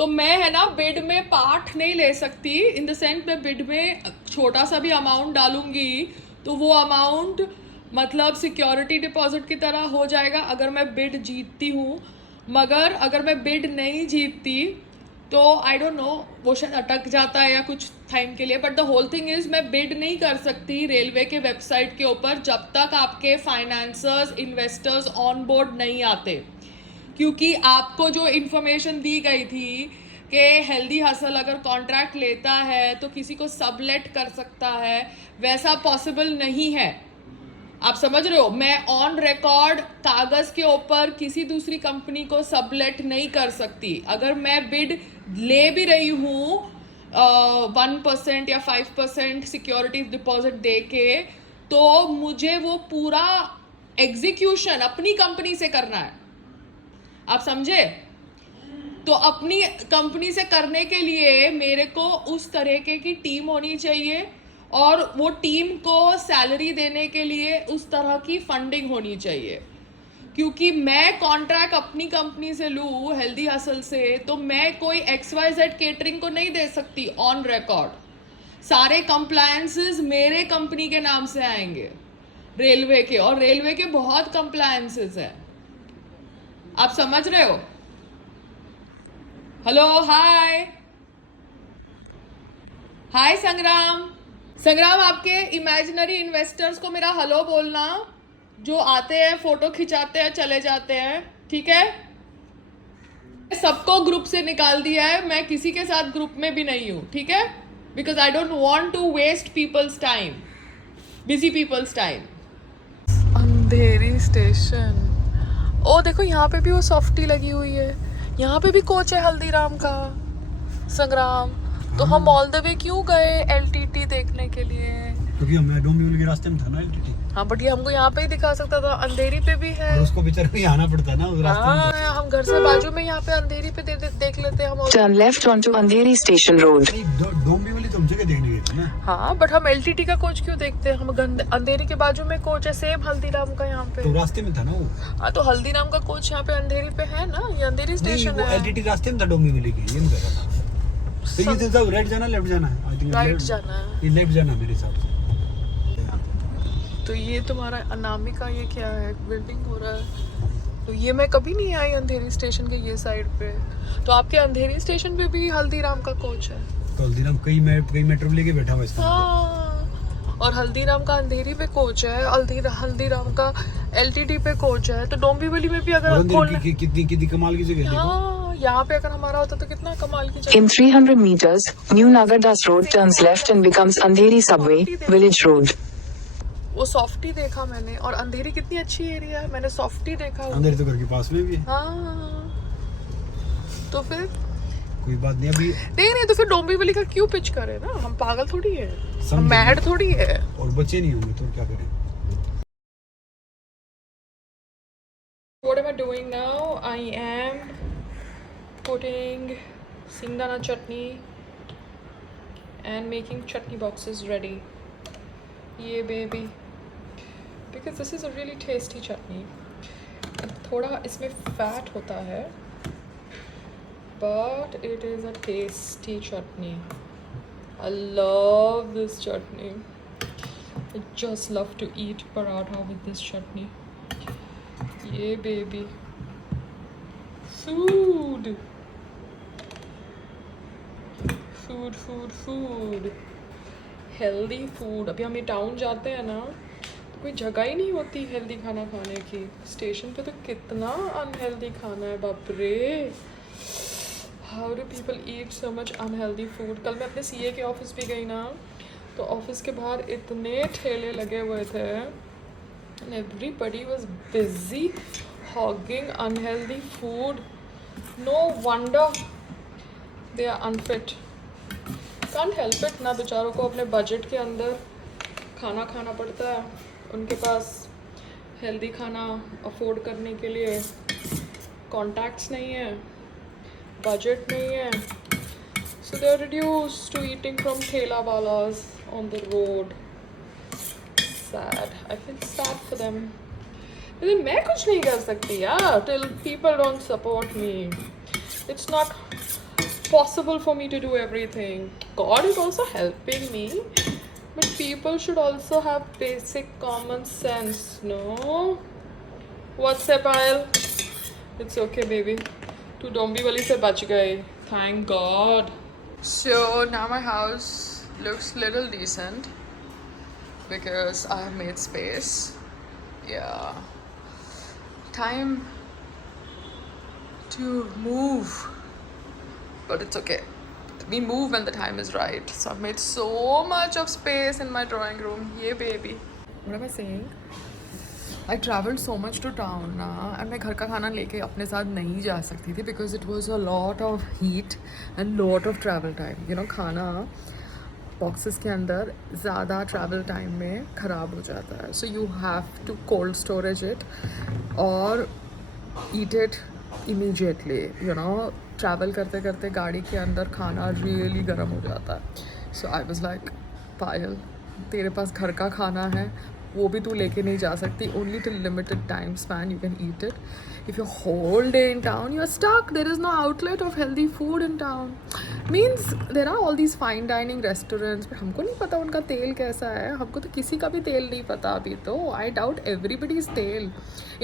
तो मैं है ना बिड में पार्ट नहीं ले सकती, इन द सेंस मैं बिड में छोटा सा भी अमाउंट डालूंगी तो वो अमाउंट मतलब सिक्योरिटी डिपॉजिट की तरह हो जाएगा अगर मैं बिड जीतती हूँ। मगर अगर मैं बिड नहीं जीतती तो आई डोंट नो, वो शायद अटक जाता है या कुछ टाइम के लिए। But the whole thing is मैं बिड नहीं कर सकती रेलवे के वेबसाइट के ऊपर जब तक आपके फाइनेंसर्स इन्वेस्टर्स ऑन बोर्ड नहीं आते, क्योंकि आपको जो इन्फॉर्मेशन दी गई थी कि हेल्दी हसल अगर कॉन्ट्रैक्ट लेता है तो किसी को सबलेट कर सकता है, वैसा पॉसिबल नहीं है। आप समझ रहे हो, मैं ऑन रिकॉर्ड कागज के ऊपर किसी दूसरी कंपनी को सबलेट नहीं कर सकती। अगर मैं बिड ले भी रही हूँ 1% या 5% सिक्योरिटी डिपॉजिट दे के, तो मुझे वो पूरा एग्जीक्यूशन अपनी कंपनी से करना है। आप समझे? तो अपनी कंपनी से करने के लिए मेरे को उस तरीके की टीम होनी चाहिए और वो टीम को सैलरी देने के लिए उस तरह की फंडिंग होनी चाहिए। क्योंकि मैं कॉन्ट्रैक्ट अपनी कंपनी से लूँ हेल्दी हसल से, तो मैं कोई XYZ केटरिंग को नहीं दे सकती ऑन रिकॉर्ड। सारे कंप्लायंसेस मेरे कंपनी के नाम से आएंगे रेलवे के, और रेलवे के बहुत कंप्लायंसेस हैं। आप समझ रहे हो? हेलो, हाय हाय संग्राम। संग्राम, आपके इमेजिनरी इन्वेस्टर्स को मेरा हेलो बोलना, जो आते हैं फोटो खिंचाते हैं चले जाते हैं, ठीक है? सबको ग्रुप से निकाल दिया है, मैं किसी के साथ ग्रुप में भी नहीं हूँ, ठीक है? Because I don't want to waste people's time, busy people's time. Andheri station, ओ देखो यहाँ पे भी वो सॉफ्टी लगी हुई है, यहाँ पे भी कोच है हल्दीराम का। संग्राम, तो हम ऑल द वे क्यों गए LTT देखने के लिए? क्योंकि हमें डोंबिवली के रास्ते में था ना LTT। हाँ, बट ये हमको यहाँ पे ही दिखा सकता था, अंधेरी पे भी है। और उसको बेचारे को ही आना पड़ता है ना उस रास्ते में। हाँ, हम घर से बाजू में यहाँ पे अंधेरी पे देख लेते हम। Turn left onto Andheri Station Road. Dombivli तो हम जगह देखने गए थे ना। हाँ, बट हम LTT का कोच क्यों देखते हैं? हम अंधेरी के बाजू में कोच है सेम हल्दीराम का यहाँ पे। तो रास्ते में था ना वो। हाँ, तो हल्दीराम का कोच यहाँ पे अंधेरी पे है ना, ये अंधेरी स्टेशन नहीं, वो है। LTT रास्ते में था डोंबिवली के, ये नहीं कह रहा था। तो ये तो राइट जाना लेफ्ट जाना है? आई थिंक राइट जाना है। ये लेफ्ट जाना मेरे हिसाब से। तो ये तुम्हारा अनामिका, ये क्या है? बिल्डिंग हो रहा है। तो ये मैं कभी नहीं आई अंधेरी स्टेशन के ये साइड पे। तो आपके अंधेरी स्टेशन पे भी हल्दीराम का कोच है? तो हल्दीराम कई मेट्रो लेके बैठा हुआ है इसका। हाँ, और हल्दीराम का अंधेरी पे कोच है, हल्दीराम का LTT पे कोच है। तो डोंबिवली में भी अगर कितनी कमाल की जगह है। हाँ, यहाँ पे अगर हमारा होता तो कितना कमाल की जगह। In 300 meters, New Nagardas Road turns left and becomes Andheri Subway, Village Road. वो सॉफ्टी देखा मैंने, और अंधेरी कितनी अच्छी एरिया है, मैंने सॉफ्टी देखा। अंधेरी तो घर के पास में भी है। हाँ, तो फिर कोई बात नहीं अभी। नहीं, तो फिर डोंबिवली का क्यों पिच करे ना, हम पागल थोड़ी है, हम मैड थोड़ी है। और बच्चे नहीं होंगे तो क्या करें। What am I doing now? I am putting singdana chutney and making chutney boxes ready. Yeah, baby. Because this is a really tasty chutney. थोड़ा इसमें फैट होता है, but it is a tasty chutney. I love this chutney. I just love to eat paratha with this chutney. Yeah, baby. Food. Healthy food. अभी हम ये town जाते हैं ना, तो कोई जगह ही नहीं होती हेल्दी खाना खाने की। स्टेशन पे तो कितना अनहेल्दी खाना है, बाप रे। How do people eat so much unhealthy food? कल मैं अपने CA के ऑफिस भी गई ना, तो ऑफिस के बाहर इतने ठेले लगे हुए थे and everybody was busy hogging unhealthy food. No wonder they are unfit. Can't help it ना, बेचारों को अपने बजट के अंदर खाना खाना पड़ता है। उनके पास हेल्दी खाना अफोर्ड करने के लिए कॉन्टैक्ट्स नहीं है, बजट नहीं है, so they are reduced to eating from ठेला वालास on the road. Sad. I feel sad for them. लेकिन मैं कुछ नहीं कर सकती यार, till people don't support me. It's not possible for me to do everything. God is also helping me, but people should also have basic common sense, no? What's up, I'll? It's okay, baby. Tu dombi wali se bach gayi. Thank God. So now my house looks little decent because I have made space. Yeah. Time to move. But it's okay. We move when the time is right. So I've made so much of space in my drawing room. Yeah, baby. What am I saying? I traveled so much to town ना and मैं घर का खाना लेके अपने साथ नहीं जा सकती थी because it was a lot of heat and lot of travel time. You know, खाना बॉक्सेस के अंदर ज़्यादा ट्रैवल टाइम में ख़राब हो जाता है. So you have to cold storage it और eat it immediately. You know, travel करते करते गाड़ी के अंदर खाना रियली गर्म हो जाता है. सो आई वाज लाइक, पायल, तेरे पास घर का खाना है, वो भी तू लेके नहीं जा सकती. Only till limited time span you can eat it. If you're whole day in town, you're stuck. There is no outlet of healthy food in town. Means there are all these fine dining restaurants, but हमको नहीं पता उनका तेल कैसा है. हमको तो किसी का भी तेल नहीं पता अभी तो. I doubt everybody's तेल.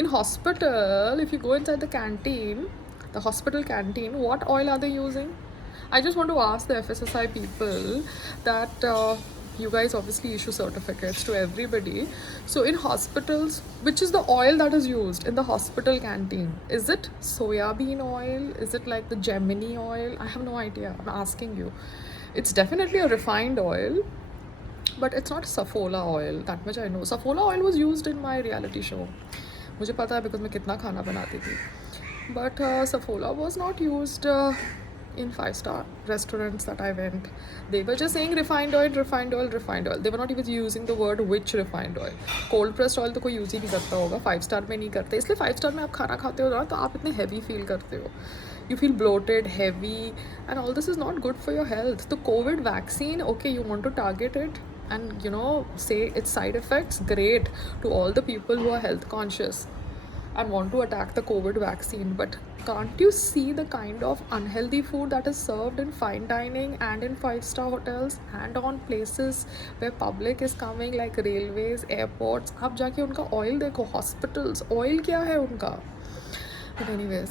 In hospital, if you go inside the canteen, the hospital canteen, what oil are they using? I just want to ask the FSSI people that you guys obviously issue certificates to everybody. So in hospitals, which is the oil that is used in the hospital canteen? Is it soya bean oil? Is it like the Gemini oil? I have no idea. I'm asking you. It's definitely a refined oil, but it's not Saffola oil. That much I know. Saffola oil was used in my reality show. मुझे पता है because मैं कितना खाना बनाती थी. But Saffola was not used in 5-star restaurants that I went. They were just saying refined oil, refined oil, refined oil. They were not even using the word which refined oil. Cold pressed oil तो कोई use ही नहीं करता होगा. 5-star में नहीं करते. इसलिए 5-star में आप खाना खाते हो ना तो आप इतने heavy feel करते हो. You feel bloated, heavy, and all this is not good for your health. The COVID vaccine, okay, you want to target it and, you know, say its side effects, great, to all the people who are health conscious and want to attack the COVID vaccine. But can't you see the kind of unhealthy food that is served in fine dining and in 5-star hotels and on places where public is coming, like railways, airports? आप जाके उनका oil देखो, hospitals, oil क्या है उनका? But anyways,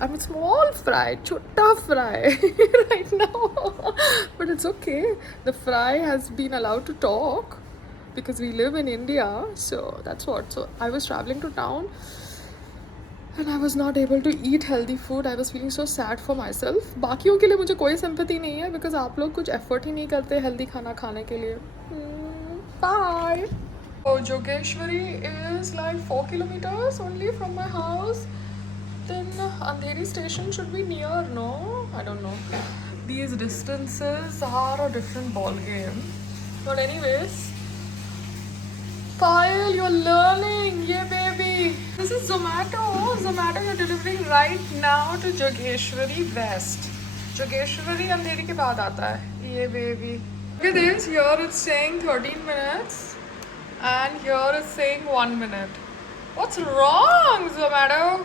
I'm a small fry, chutta fry right now. But it's okay. The fry has been allowed to talk because we live in India, so that's what. So I was traveling to town and I was not able to eat healthy food. I was feeling so sad for myself. बाकियों के लिए मुझे कोई sympathy नहीं है because आप लोग कुछ effort ही नहीं करते healthy खाना खाने के लिए. Bye. Oh, Jogeshwari is like 4 kilometers only from my house. Then Andheri station should be near, no? I don't know. These distances are a different ball game. But anyways, Payal, you're learning. Yeah, baby. This is Zomato. Zomato, you're delivering right now to Jogeshwari West. Jogeshwari Andheri के बाद आता है. Yeah, baby. Look at this. Here it's saying 13 minutes. And here it's saying 1 minute. What's wrong, Zomato?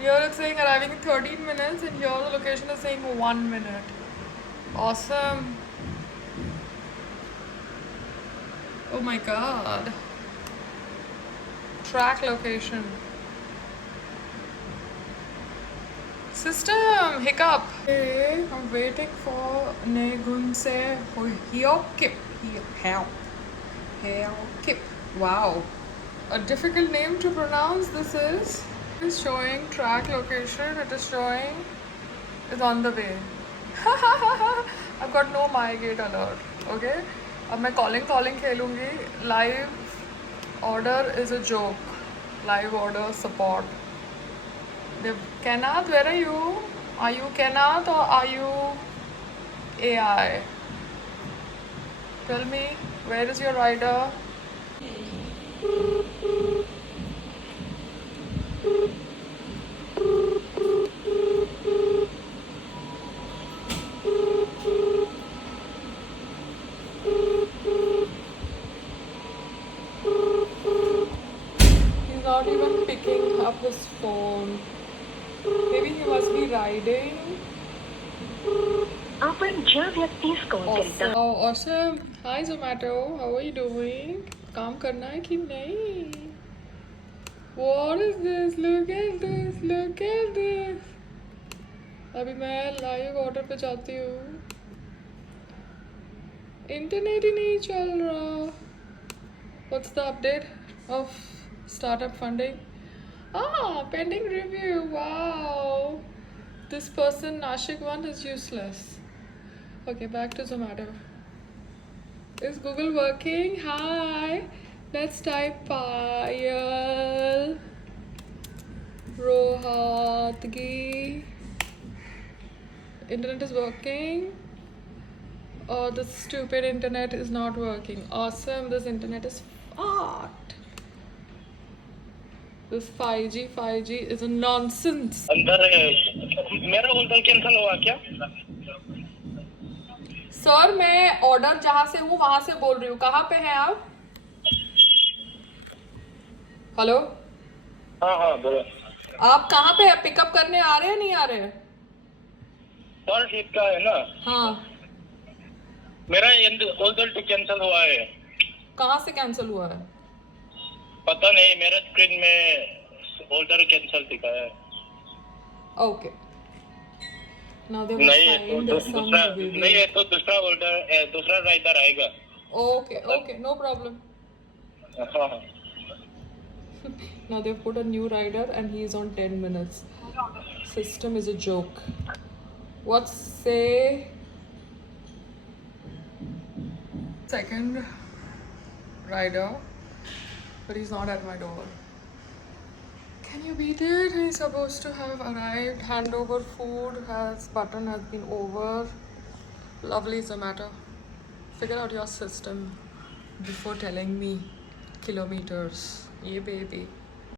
Here it's saying arriving in 13 minutes. And here the location is saying 1 minute. Awesome. Oh my god. Track location. System hiccup. Okay, I'm waiting for Negunse Hyokip. Hyokip. Wow. A difficult name to pronounce this is. It is showing track location. It is showing is on the way. I've got no my gate alert. Okay. अब मैं calling खेलूँगी. Live order is a joke. Live order support. Kenath, where are you? Are you Kenath or are you AI? Tell me, where is your rider? He's not even picking up his phone. Maybe he must be riding. आपण ज्या व्यक्तीस call करता Awesome. Oh, awesome. Hi Zomato, how are you doing? काम करना है कि नहीं? What is this? Look at this. Look at this. अभी मैं लाइव ऑर्डर पे जाती हूँ. इंटरनेट ही नहीं चल रहा. What's the update of startup funding? Ah, pending review. Wow. This person, Nashik one, is useless. Okay, back to Zomato. Is Google working? Hi. Let's type Payal Rohatgi. Internet is working. Oh, this stupid internet is not working. Awesome. This internet is fucked. This 5G is a nonsense. अंदर मेरा order cancel हुआ क्या? Sir मैं order जहाँ से हूँ वहां से बोल रही हूँ. कहाँ पे हैं आप? हेलो, हाँ बोलो. आप कहाँ पे हैं? पिकअप करने आ रहे हैं नहीं आ रहे हैं? कौन शीट का है ना? हाँ. मेरा ऑर्डर तो कैंसिल हुआ है. कहाँ से कैंसिल हुआ है? पता नहीं, मेरे स्क्रीन में ऑर्डर कैंसिल दिखा है. ओके. Now they will नहीं है find तो some दूसरा video. नहीं है तो दूसरा ऑर्डर दूसरा राइडर आएगा. Okay, no problem. हाँ. Now they've put a new rider and he's on 10 minutes. System is a joke. What's say second rider, but he's not at my door. Can you beat it? He's supposed to have arrived. Handover food button has been over. Lovely Zomato. Figure out your system before telling me kilometers. Yeah, baby.